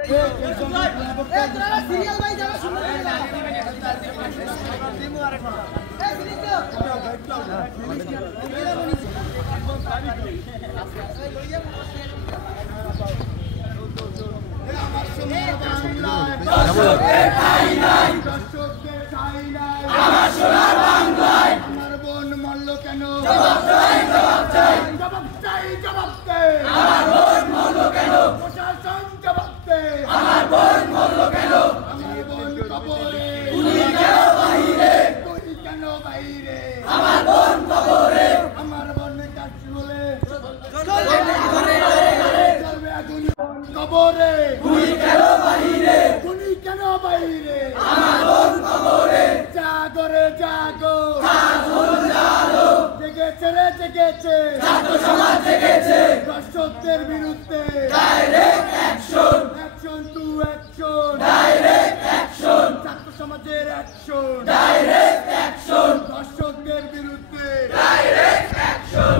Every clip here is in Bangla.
আমার সোনার বাংলায় আমার বোন মরল কেন? জবাব চাই, জবাব চাই, জবাব চাই, জবাব চাই। আমার বোন মরল কেন? প্রশাসন জবাব চাই। আমার বোন মরল কেন? আমার বোন কবরে। তুই কেন বাইরে? তুই কেন বাইরে? আমার বোন কবরে। আমার বোন কাজ বলে চলবে আগুন কবরে। তুই কেন বাইরে? তুই কেন বাইরে? আমার বোন কবরে। জাগরে জাগো, জাগো, জেগেছে রে জেগেছে, ছাত্র সমাজ জেগেছে। দর্শকদের বিরুদ্ধে direct action, action to action, direct action. ছাত্র সমাজের অ্যাকশন, ডাইরেক্ট অ্যাকশন। দর্শকদের বিরুদ্ধে ডাইরেক্ট অ্যাকশন।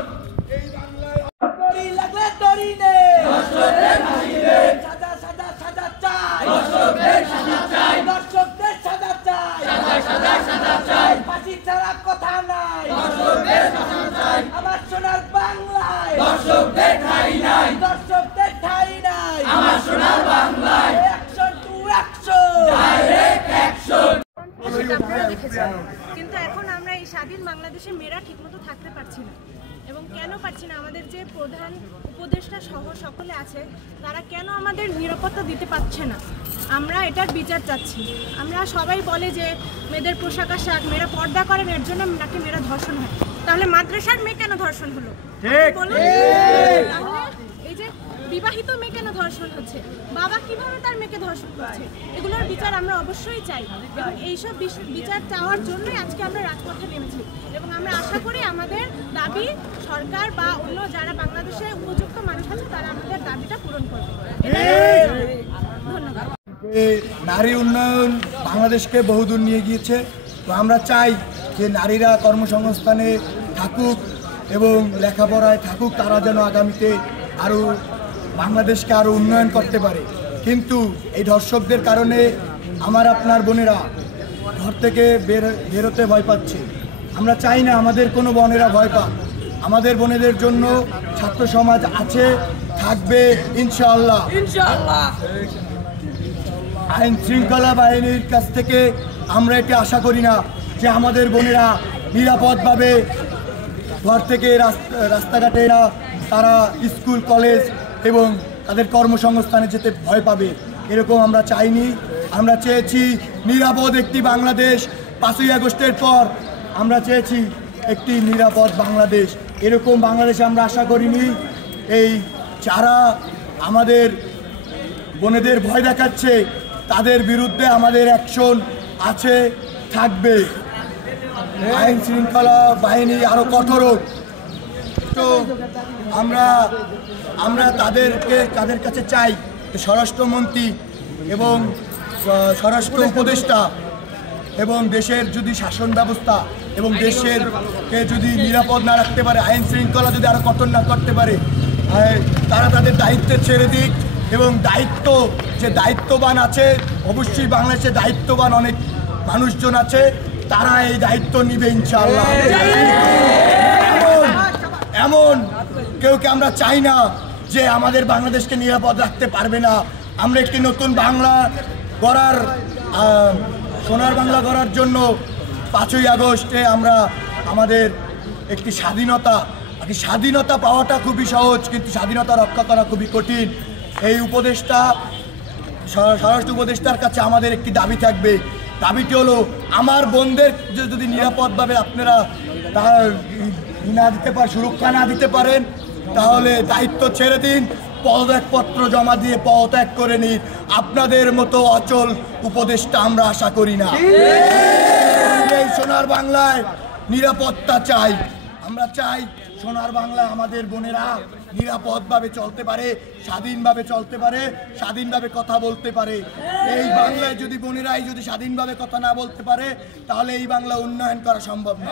এই বাংলায় দড়ি লাগলে দড়ি নে, দর্শকদের ফাঁসি দে। সাজা সাজা সাজা চাই, দর্শকদের সাজা চাই, দর্শকদের সাজা চাই, সাজা সাজা সাজা চাই। ফাঁসি ছাড়া কথা নাই, দর্শকদের সাজা চাই। আমার সোনার বাংলায় দর্শকদের ঠাঁই নাই, দর্শকদের ঠাঁই নাই। আমার সোনার বাংলায় action to action, direct action. সেটা আপনারা দেখেছেন, কিন্তু এখন আমরা এই স্বাধীন বাংলাদেশে মেয়েরা ঠিকমতো থাকতে পারছি না। এবং কেন পারছি না? আমাদের যে প্রধান উপদেষ্টা সহ সকলে আছে, তারা কেন আমাদের নিরাপত্তা দিতে পারছে না? আমরা এটার বিচার চাচ্ছি। আমরা সবাই বলে যে মেয়েদের পোশাক আশাক, মেয়েরা পর্দা করেন, এর জন্য নাকি মেয়েরা ধর্ষণ হয়। তাহলে মাদ্রাসার মেয়ে কেন ধর্ষণ হলো বলুন? তাহলে এই যে বিবাহিত মেয়ে কেন ধর্ষণ হচ্ছে? বাবা কিভাবে তার মেয়েকে ধর্ষণ করছে? এগুলোর বিচার আমরা অবশ্যই চাই, এবং এইসব বিচার চাওয়ার জন্যই আজকে আমরা রাজপথে নেমেছি। এবং আমরা আশা করি আমাদের দাবি সরকার বা অন্য যারা বাংলাদেশে উপযুক্ত মানুষ আছে তারা আমাদের দাবিটা পূরণ করবে। ধন্যবাদ। নারী উন্নয়ন বাংলাদেশকে বহুদূর নিয়ে গিয়েছে। তো আমরা চাই যে নারীরা কর্মসংস্থানে থাকুক এবং লেখাপড়ায় থাকুক, তারা যেন আগামীতে আরও বাংলাদেশকে আরও উন্নয়ন করতে পারে। কিন্তু এই ধর্ষকদের কারণে আমার আপনার বোনেরা ঘর থেকে বেরোতে ভয় পাচ্ছে। আমরা চাই না আমাদের কোনো বোনেরা ভয় পাক। আমাদের বোনেদের জন্য ছাত্র সমাজ আছে, থাকবে ইনশাআল্লাহ। ইনশাআল্লাহ আইন শৃঙ্খলা বাহিনীর কাছ থেকে আমরা এটা আশা করি না যে আমাদের বোনেরা নিরাপদভাবে ঘর থেকে রাস্তাঘাটে না, তারা স্কুল কলেজ এবং তাদের কর্মসংস্থানে যেতে ভয় পাবে, এরকম আমরা চাইনি। আমরা চেয়েছি নিরাপদ একটি বাংলাদেশ। 5ই আগস্টের পর আমরা চেয়েছি একটি নিরাপদ বাংলাদেশ। এরকম বাংলাদেশে আমরা আশা করিনি। এই যারা আমাদের বোনেদের ভয় দেখাচ্ছে তাদের বিরুদ্ধে আমাদের অ্যাকশন আছে, থাকবে। আইন শৃঙ্খলা বাহিনী আরও কঠোর হোক। তো আমরা তাদের কাছে চাই স্বরাষ্ট্রমন্ত্রী এবং স্বরাষ্ট্র উপদেষ্টা এবং দেশের যদি শাসন ব্যবস্থা এবং দেশেরকে যদি নিরাপদ না রাখতে পারে, আইন শৃঙ্খলা যদি আরও কঠোর না করতে পারে, তারা তাদের দায়িত্বে ছেড়ে দিক। এবং যে দায়িত্ববান আছে, অবশ্যই বাংলাদেশে দায়িত্ববান অনেক মানুষজন আছে, তারা এই দায়িত্ব নিবে ইনশাআল্লাহ। এমন কেউকে আমরা চাই না যে আমাদের বাংলাদেশকে নিরাপদ রাখতে পারবে না। আমরা একটি নতুন বাংলা গড়ার, সোনার বাংলা গড়ার জন্য 5ই আগস্টে আমরা আমাদের একটি স্বাধীনতা পাওয়াটা খুবই সহজ, কিন্তু স্বাধীনতা রক্ষা করা খুবই কঠিন। এই স্বরাষ্ট্র উপদেষ্টার কাছে আমাদের একটি দাবি থাকবে। দাবিটি হলো, আমার বোনদের যদি নিরাপদভাবে আপনারা না দিতে পারেন, সুরক্ষা না দিতে পারেন, তাহলে দায়িত্ব ছেড়ে দিন, পদত্যাগপত্র জমা দিয়ে পদত্যাগ করে নিন। আপনাদের মতো অচল উপদেষ্টা আমরা আশা করি না। এই সোনার বাংলায় নিরাপত্তা চাই। আমরা চাই সোনার বাংলা আমাদের বোনেরা নিরাপদভাবে চলতে পারে, স্বাধীনভাবে চলতে পারে, স্বাধীনভাবে কথা বলতে পারে। এই বাংলায় যদি বোনেরাই যদি স্বাধীনভাবে কথা না বলতে পারে, তাহলে এই বাংলা উন্নয়ন করা সম্ভব না।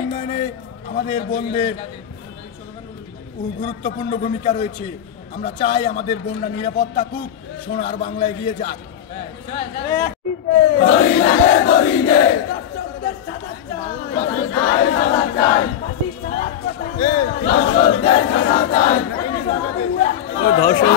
উন্নয়নে আমাদের বোনদের গুরুত্বপূর্ণ ভূমিকা রয়েছে। আমরা চাই আমাদের বোনরা নিরাপদ থাকুক, সোনার বাংলা এগিয়ে যাক। ধর্ষণ